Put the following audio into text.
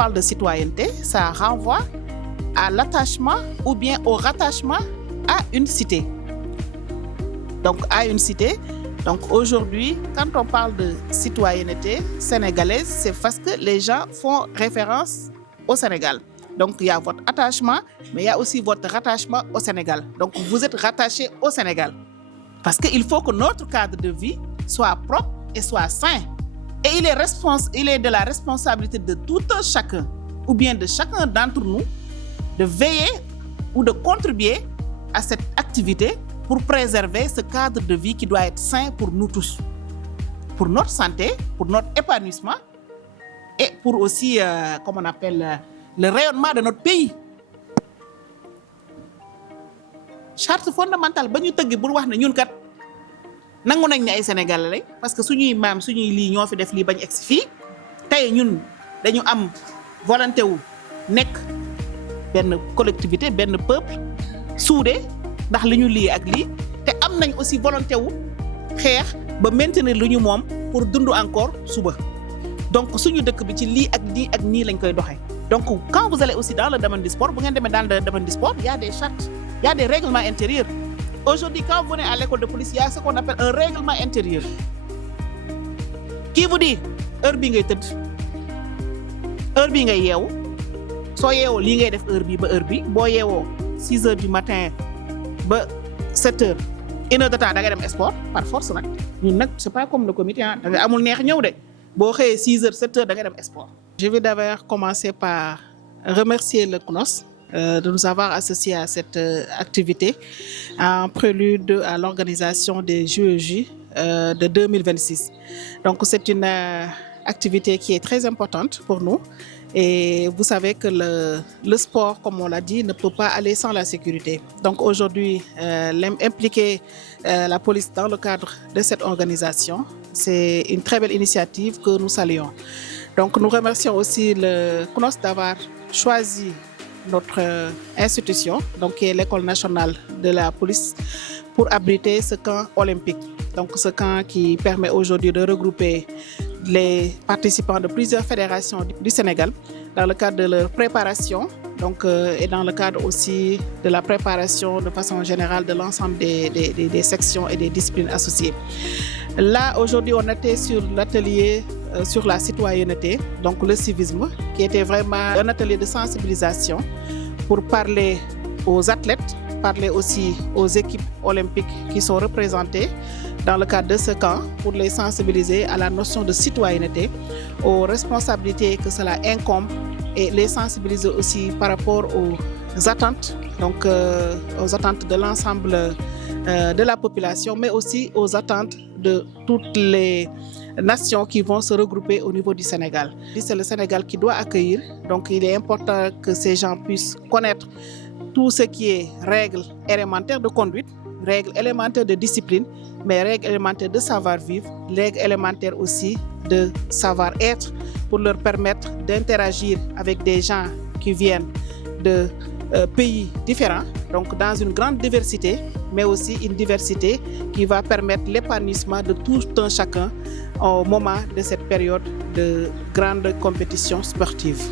parle de citoyenneté, ça renvoie à l'attachement ou bien au rattachement à une cité. Donc, à une cité. Donc, aujourd'hui, quand on parle de citoyenneté sénégalaise, c'est parce que les gens font référence au Sénégal. Donc, il y a votre attachement, mais il y a aussi votre rattachement au Sénégal. Donc, vous êtes rattaché au Sénégal. Parce qu'il faut que notre cadre de vie soit propre et soit sain. Et il est de la responsabilité de tout un chacun, ou bien de chacun d'entre nous, de veiller ou de contribuer à cette activité pour préserver ce cadre de vie qui doit être sain pour nous tous. Pour notre santé, pour notre épanouissement et pour aussi, le rayonnement de notre pays. Charte fondamentale, ba ñu tëgg bul wax ne ñun kat nangu nañ ne ay Sénégalais lañ parce que suñuy maam suñuy lii ñoo fi def lii bañ egsi fii tey ñun dañu am volonté wu nekk benn collectivité benn peuple soudé ndax li ñu lii ak lii te am nañ aussi volonté wu xeex ba maintenir lu ñu moom pour dund encore suba donc suñu dëkk bi ci lii ak nii lañ koy doxee. Donc quand vous allez aussi dans le domaine du sport bu ngeen demee dans le domaine du sport il y a des chartes, il y a des règlements intérieurs. Aujourd'hui, quand vous venez à l'école de police, il y a ce qu'on appelle un règlement intérieur qui vous dit heure bi ngay tëdd heure bi ngay yeewu soo yeewoo lii ngay def heure bi ba heure bi boo yeewoo 6 heures du matin ba 7 heures 1 heure de temps da ngay dem sport par force nag ñun nag c'est pas comme le comité da nga amul neex ñëw de boo xëyee 6 heures 7 heures da ngay dem sport. Je vais d'abord commencer par remercier le CNOS de nous avoir associés à cette activité en prélude à l'organisation des JOJ de 2026. Donc c'est une activité qui est très importante pour nous et vous savez que le sport, comme on l'a dit, ne peut pas aller sans la sécurité. Donc aujourd'hui, impliquer la police dans le cadre de cette organisation, c'est une très belle initiative que nous saluons. Donc nous remercions aussi le CNOS d'avoir choisi notre institution, donc qui est l'École nationale de la police, pour abriter ce camp olympique. Donc ce camp qui permet aujourd'hui de regrouper les participants de plusieurs fédérations du Sénégal dans le cadre de leur préparation, donc, et dans le cadre aussi de la préparation de façon générale de l'ensemble des sections et des disciplines associées. Là, aujourd'hui, on était sur l'atelier sur la citoyenneté, donc le civisme, qui était vraiment un atelier de sensibilisation pour parler aux athlètes, parler aussi aux équipes olympiques qui sont représentées dans le cadre de ce camp, pour les sensibiliser à la notion de citoyenneté, aux responsabilités que cela incombe et les sensibiliser aussi par rapport aux attentes, donc aux attentes de l'ensemble de la population, mais aussi aux attentes de toutes les nations qui vont se regrouper au niveau du Sénégal. C'est le Sénégal qui doit accueillir, donc il est important que ces gens puissent connaître tout ce qui est règles élémentaires de conduite, règles élémentaires de discipline, mais règles élémentaires de savoir-vivre, règles élémentaires aussi de savoir-être pour leur permettre d'interagir avec des gens qui viennent de pays différents, donc dans une grande diversité, mais aussi une diversité qui va permettre l'épanouissement de tout un chacun au moment de cette période de grande compétition sportive.